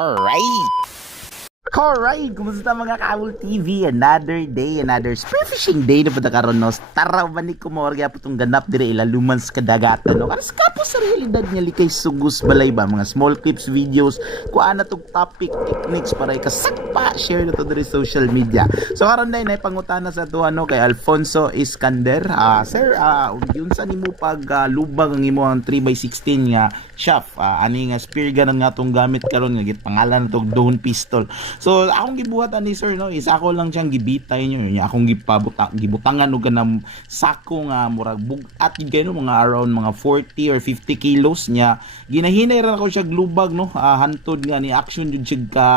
Alright! Alright! Kumusta mga Kaul TV? Another day, another spearfishing day na pagkakaroon, no? Tara ba ni kumorga po itong ganap dire ilaluman sa kadagatan, no? Karas ka po sa realidad niya likay sugus balay ba? Mga small clips, videos, kuha na itong topic, techniques para ikasakpa, share na ito dire social media. So karon na pangutana sa ito, ano, kay Alfonso Iskander. Sir, yun sa nimo pag lubag ang imo ang 3x16 nga shaft, ani nga spear gun nga itong gamit karon nga pangalan na itong Dawn Pistol. So akong gibuhatan ni sir, no, isa ko lang siyang gibitay nyo, akong gibutangan og kanang sako nga murag bugat gid mga around mga 40 or 50 kilos niya. Ginahinay ra ako siya glubag, no, hantod nga ni action jud siya ka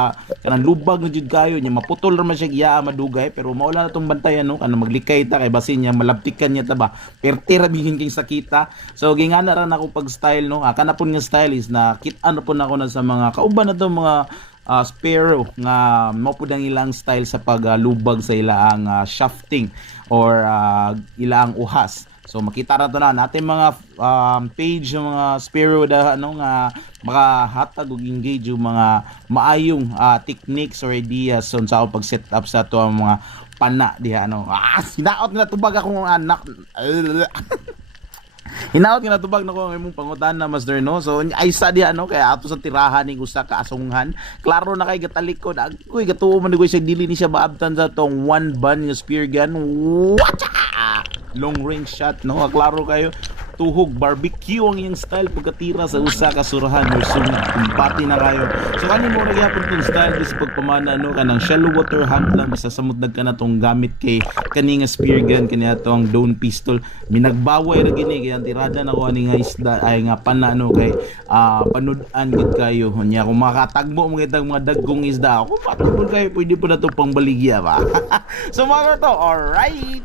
kanang lubag na jud kayo niya, maputol ra man siya giya madugay, pero maula na tong bantayan, no, kanang maglikay ta kay basin niya malabtikan niya ta ba perti ra bihin kay sakita. So gingana ra nako pag style, no, kana pun nga style is na kit-an pun ako na sa mga kauban na to mga Sparrow nga mapudang ilang style sa paglubag sa ilaang shafting or ilang uhas. So makita ra to na natin mga page ng mga Sparrow da ano nga makahatag og engage yung mga maayong techniques or ideas so sa pag set up sa to ang mga pana diha, ano. Sinaot na tubag akong anak. Hinaot nga natubag na ko ang imong pangutan na master, no. So ay sa diha, no, kaya ato sa tirahan ning usa ka asunghan. Klaro na kay gatalikod. Agoy gatuo man ko siya dili ni siya maabtan sa tong one bun nga spear gun. Wacha! Long range shot, no. Klaro kayo. Tuhog barbecue ang iyang style pagkatira sa usa ka surahan or sunod kumpati na kayo. So kani mo ra gyapon tong style is pagpamana, no, kanang shallow water hunt lang basta samutdag ka na tong gamit kay kani nga spear gun kani ato ang Dawn Pistol. Minagbaway ra gini kay ang tirada na ko ani nga isda ay nga pana, no, kay panud-an gid kayo nya kung makatagbo mo kitang mga daggong isda ako patubon kayo pwede po na to pangbaligya ba. So mga to, alright.